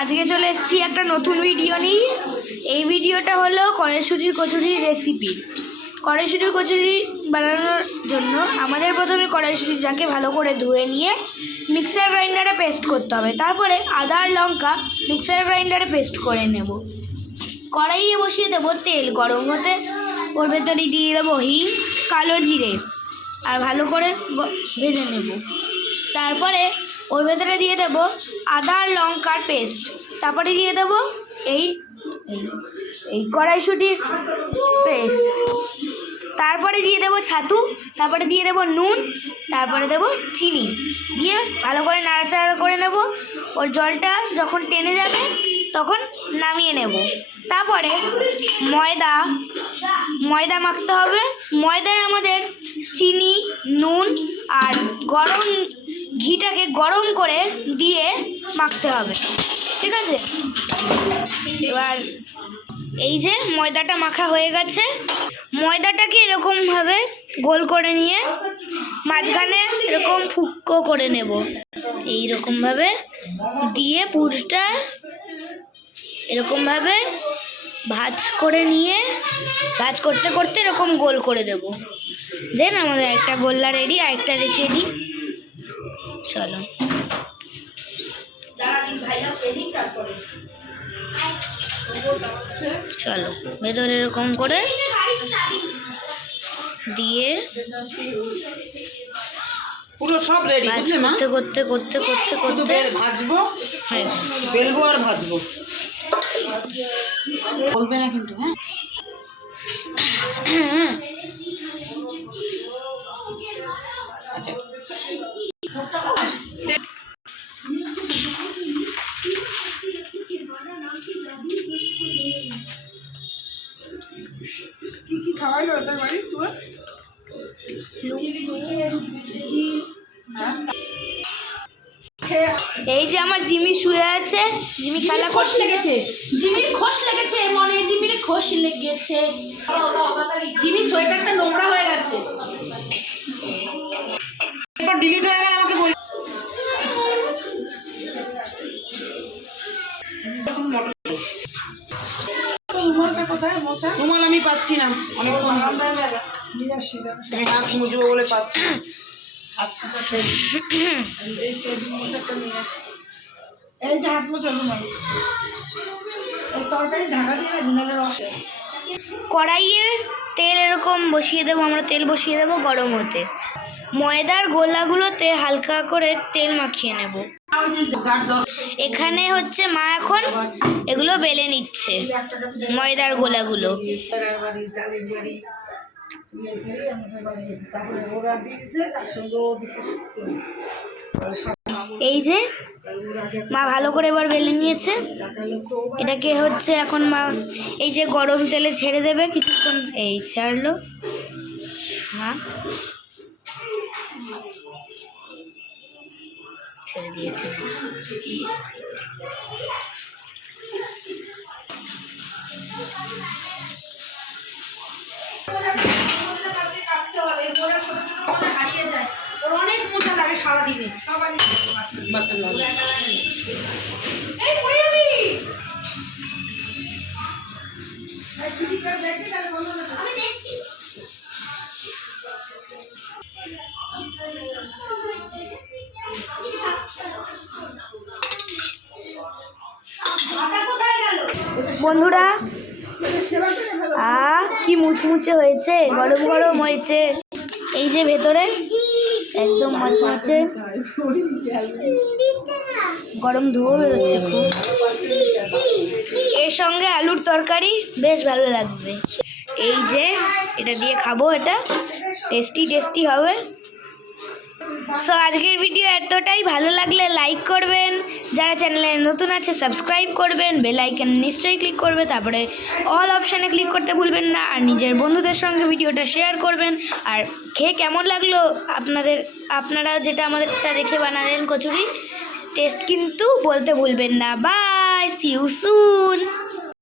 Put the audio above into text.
আজকে চলে এসেছি একটা নতুন ভিডিও নিয়ে। এই ভিডিওটা হলো কড়াইশুঁটির কচুরির রেসিপি। কড়াইশুঁটির কচুরি বানানোর জন্য আমাদের প্রথমে কড়াইশুঁটিটাকে ভালো করে ধুয়ে নিয়ে মিক্সার গ্রাইন্ডারে পেস্ট করতে হবে। তারপরে আদা আর লঙ্কা মিক্সার গ্রাইন্ডারে পেস্ট করে নেব। কড়াইয়ে বসিয়ে দেবো তেল গরম হতে, ওর ভেতরে দিয়ে দেবো হিং, কালো জিরে আর ভালো করে ভেজে নেব। তারপরে ওর ভেতরে দিয়ে দেব আদা আর লঙ্কার পেস্ট। তারপরে দিয়ে দেব এই এই কড়াইশুঁটির পেস্ট। তারপরে দিয়ে দেব ছাতু, তারপরে দিয়ে দেব নুন, তারপরে দেব চিনি, দিয়ে ভালো করে নাড়াচাড়া করে নেব। ওর জলটা যখন টেনে যাবে তখন নামিয়ে নেব। তারপরে ময়দা মাখতে হবে। ময়দায় আমাদের চিনি, নুন আর গরম ঘিটাকে গরম করে দিয়ে মাখতে হবে, ঠিক আছে? এবার এই যে ময়দাটা মাখা হয়ে গেছে, ময়দাটাকে এরকমভাবে গোল করে নিয়ে মাঝখানে এরকম ফুক্কো করে নেব। এইরকমভাবে দিয়ে পুরটা এরকমভাবে ভাঁজ করে নিয়ে ভাঁজ করতে করতে এরকম গোল করে দেব। দেন আমাদের একটা গোল্লা রেডি। আরেকটা দেখিয়ে দিই, চলো। চলো ভেতরে এরকম করে দিয়ে পুরো সব রেডি করতে করতে করতে করতে করতে ভাজবো। হ্যাঁ, বেলবো আর ভাজবো, বলবে না কিন্তু। হ্যাঁ আচ্ছা, কি খাওয়াইলো ওদের বাড়ি? এই যে আমার জিমি শুয়ে আছে। জিমি খেলা খোশ লেগেছে, জিমির খোশ লেগেছে, মনে জিমির খোশ লেগেছে। জিমির সোয়েটারটা নোংরা হয়ে গেছে, এরপর ডিলিট হয়ে গেল। আমাকে বল, রুমাল আমি পাচ্ছি না, অনেকক্ষণ আমি হাত মুছবো বলে পাচ্ছি না। এই যে হাত মোছা রুমাল, এই তরকারি ঢাকা দিয়ে রস। কড়াইয়ে তেল এরকম বসিয়ে দেবো, আমরা তেল বসিয়ে দেবো গরম হতে। ময়দার গোলাগুলোতে হালকা করে তেল মাখিয়ে নেব। এখানে হচ্ছে মা এখন এগুলো বেলে নিচ্ছে, ময়দার গোলাগুলো। এই যে মা ভালো করে এবার বেলে নিয়েছে। এটাকে হচ্ছে এখন মা এই যে গরম তেলে ছেড়ে দেবে কিছুক্ষণ। এই ছাড়লো মা, ছেড়ে দিয়েছে। অনেক মজা লাগে সারাদিনে। বন্ধুরা কি মুচমুচে হয়েছে, গরম গরম হয়েছে। এই যে ভেতরে একদম মচমচে, গরম ধোঁয়া বেরোচ্ছে খুব। এর সঙ্গে আলুর তরকারি বেশ ভালো লাগবে। এই যে এটা দিয়ে খাবো, এটা টেস্টি হবে। সো আজকের ভিডিও এতটাই। ভালো লাগলে লাইক করবেন, যারা চ্যানেলে নতুন আছে সাবস্ক্রাইব করবেন, বেল আইকন নিশ্চয়ই ক্লিক করবে, তারপরে অল অপশানে ক্লিক করতে ভুলবেন না। আর নিজের বন্ধুদের সঙ্গে ভিডিওটা শেয়ার করবেন। আর খেয়ে কেমন লাগলো আপনারা যেটা আমাদেরটা দেখে বানালেন কচুরি, টেস্ট কিন্তু বলতে ভুলবেন না। Bye, see you soon.